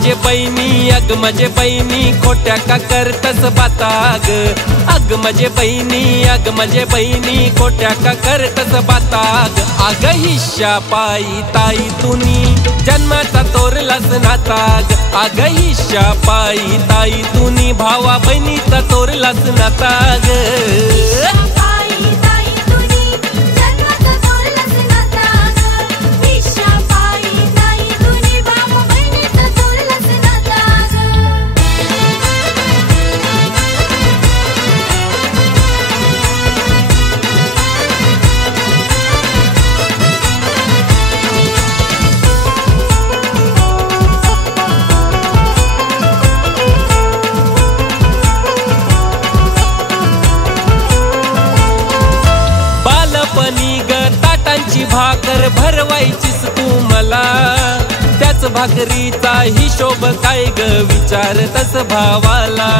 माझे बहिणी अग माझे बहिणी खोट्या का करतस बाताग। अग माझे बहिणी अग माझे बहिणी खोट्या का करतस बाताग। अग हिश्या पायी ताई तुनी जन्माचा तोरलास नाताग। अग हिश्या पायी ताई तुनी भावा बहिणीचा तोरलास नाताग। ताटांची भाकर भरवायचीस तू मला, त्याच भाकरीचा हिशोब काय ग विचारतस भावाला।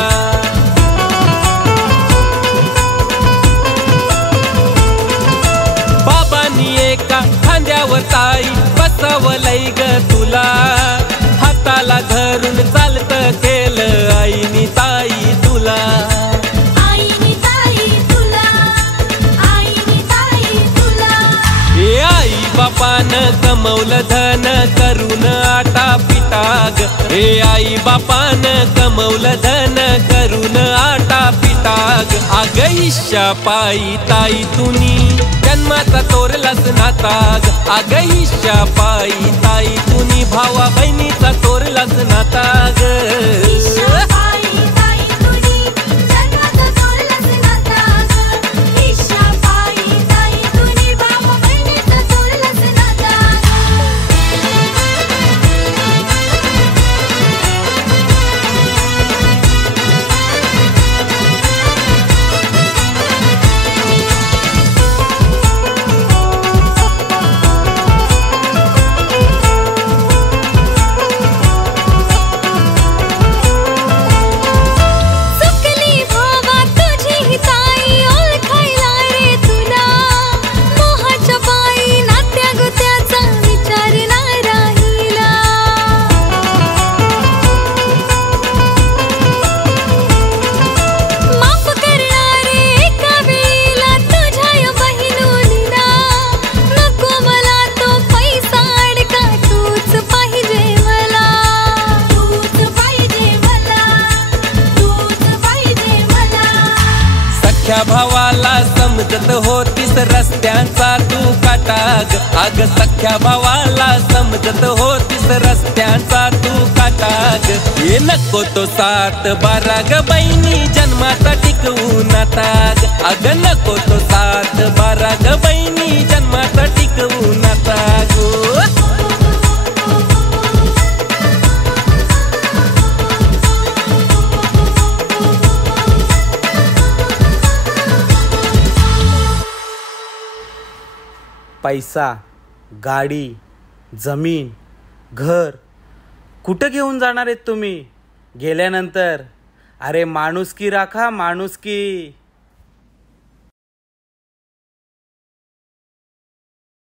बाबांनी एका खांद्यावर ताई बसवलंय ग तुला, हाताला धरून चालत केलं आईनी ताई तुला। बापानं कमवलं धन करून आटा पिटाग। हे आई बापानं कमवलं धन करून आटा पिटाग। अग हिश्या पायी ताई तुनी जन्माचा तोरलास नाताग। अग हिश्या पायी ताई तुनी भावा बहिणीचा तोरलास नाताग। सख्या भावाला समजत होतीस रस्त्यांचा तू काटाग। अग सख्या भावाला समजत होतीस रस्त्यांचा तू काटाग। हे नको तो 7-12 ग बहिणी जन्माचा टिकवू नाताग। अग नको तो 7-12 ग बहिणी जन्माचा टिकवू नाताग। पैसा, गाडी, जमीन, घर कुठं घेऊन जाणार आहेत तुम्ही गेल्यानंतर? अरे माणुसकी राखा, माणुसकी।